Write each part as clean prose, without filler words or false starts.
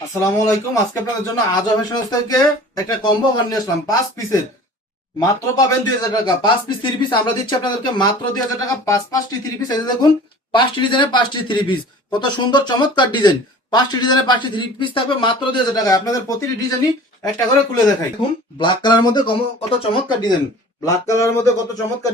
আসসালামু আলাইকুম। আজকে আপনাদের জন্য আজও ফ্যাশন থেকে একটা কম্বো অফার নিয়ে আসলাম 5 পিসের। মাত্র পাবেন 2000 টাকা। 5 পিস 3 পিস আমরা দিচ্ছি আপনাদেরকে মাত্র 2000 টাকা। পাঁচটি 3 পিস, এই যে দেখুন 5টি ডিজাইনের 5টি 3 পিস, কত সুন্দর চমৎকার ডিজাইন। 5টি ডিজাইনের 5টি 3 পিস থাকবে মাত্র 2000 টাকা। আপনাদের প্রতিটি ডিজাইনই একটা করে খুলে দেখাই। দেখুন ব্ল্যাক কালার মধ্যে কত চমৎকার ডিজাইন, ব্ল্যাক কালারের মধ্যে কত চমৎকার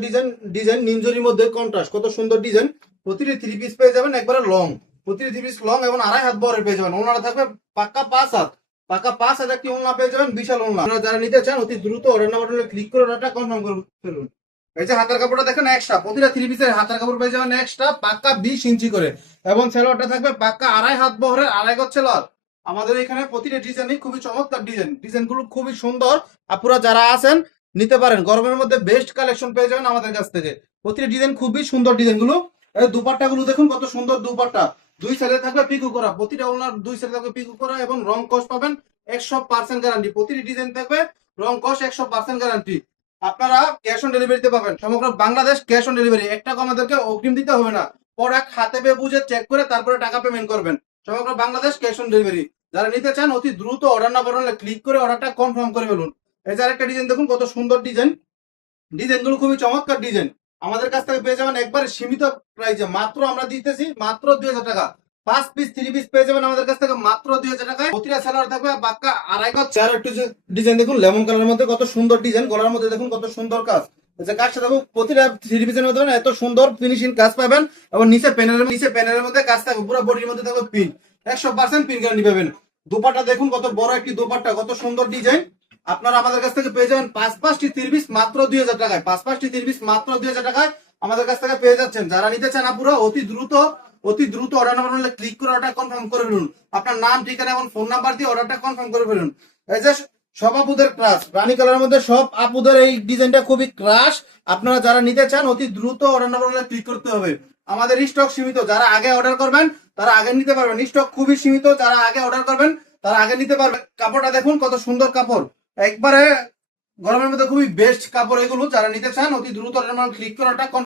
ডিজাইন, নিমজরির মধ্যে কন্ট্রাস্ট, কত সুন্দর ডিজাইন। প্রতিটি 3 পিস পেয়ে যাবেন একবারে লং, প্রতিটি 3 পিস লং এবং 2.5 হাত বহরের পেয়ে যাবেন। ওনারা থাকবে পাক্কা 5 হাত, পাকা 5 হাত একটি ওড়না পেয়ে যাবেন, বিশাল ওড়না। আপনারা যারা নিতে চান অতি দ্রুত অর্ডার বাটনে ক্লিক করে অর্ডারটা কনফার্ম করে ফেলুন। এই যে হাতের কাপড়টা দেখেন এক্সট্রা, প্রতিটা 3 পিসের হাতের কাপড় পেয়ে যাবেন এক্সট্রা পাক্কা 20 ইঞ্চি করে, এবং সেলোয়ারটা থাকবে পাক্কা 2.5 হাত বহরের 2.5 গজ সেলোয়ার। আমাদের এখানে প্রতিটা ডিজাইনই খুবই চমৎকার ডিজাইনগুলো খুবই সুন্দর। আপনারা যারা আছেন নিতে পারেন, গরমের মধ্যে বেস্ট কালেকশন পেয়ে যাবেন আমাদের কাছ থেকে। প্রতিটা ডিজাইন খুবই সুন্দর ডিজাইনগুলো। এই দুপাট্টা গুলো দেখুন কত সুন্দর দুপাট্টা, দুই সাইডে থাকবে পিকো করা, প্রতিটা ওনার দুই সাইডে থাকবে পিকো করা, এবং রং কস পাবেন 100% গ্যারান্টি। প্রতিটি ডিজাইন থাকবে রং কস 100% গ্যারান্টি। আপনারা ক্যাশ অন ডেলিভারিতে পাবেন, সমগ্র বাংলাদেশ ক্যাশ অন ডেলিভারি। একটা আমাদেরকে অগ্রিম দিতে হবে না, প্রোডাক্ট হাতে পেয়ে বুঝে চেক করে তারপরে টাকা পেমেন্ট করবেন। সমগ্র বাংলাদেশ ক্যাশ অন ডেলিভারি। যারা নিতে চান অতি দ্রুত অর্ডার না বাটনে ক্লিক করে অর্ডারটা কনফার্ম করে ফেলুন। এই যে আরেকটা ডিজাইন দেখুন কত সুন্দর ডিজাইনগুলো খুবই চমৎকার ডিজাইন। আমাদের কাছ থেকে পেয়ে যাবেন একবার সীমিত প্রাইসে, মাত্র আমরা দিতেছি মাত্র 2000 টাকা। 5 পিস 3 পিস পেয়ে যাবেন আমাদের কাছ থেকে মাত্র 2000 টাকায়। প্রতিটা সেলার থাকবে পাক্কা 2.5 গজ। চেয়ার একটু ডিজাইন দেখুন, লেমন কালারের মধ্যে কত সুন্দর ডিজাইন, গলার মধ্যে দেখুন কত সুন্দর কাজ। কাজটা দেখুন প্রতিটা 3 পিসের মধ্যে এত সুন্দর ফিনিশিং কাজ পাবেন, এবং নিচে প্যানেলের মধ্যে কাজ থাকবে, পুরো বডির মধ্যে থাকবে পিন, 100% পিন গ্যারান্টি পাবেন। দুপাট্টা দেখুন কত বড় একটি দুপাট্টা, কত সুন্দর ডিজাইন। আপনারা আমাদের কাছ থেকে পেয়ে যাবেন 5টি 3 পিস মাত্র 2000 টাকায়। 5টি 3 পিস মাত্র 2000 টাকায় আমাদের কাছ থেকে পেয়ে যাচ্ছেন। যারা নিতে চান আপুরা অতি দ্রুত অর্ডার নাম্বার ক্লিক করে অর্ডার কনফার্ম করে ফেলুন। আপনার নাম, ঠিকানা এবং ফোন নাম্বার দিয়ে অর্ডারটা কনফার্ম করে ফেলুন। এই যে সব আপুদের ক্রাশ, রানী কালারের মধ্যে সব আপুদের এই ডিজাইনটা খুবই ক্রাশ। আপনারা যারা নিতে চান অতি দ্রুত অর্ডার নাম্বার ক্লিক করতে হবে। আমাদের স্টক সীমিত, যারা আগে অর্ডার করবেন তারা আগে নিতে পারবেন। স্টক খুবই সীমিত, যারা আগে অর্ডার করবেন তারা আগে নিতে পারবেন। কাপড়টা দেখুন কত সুন্দর কাপড়, একবারে গরমের মধ্যে খুবই বেস্ট কাপড় এগুলো। যারা নিতে চান অতি দ্রুত ক্লিক করাটা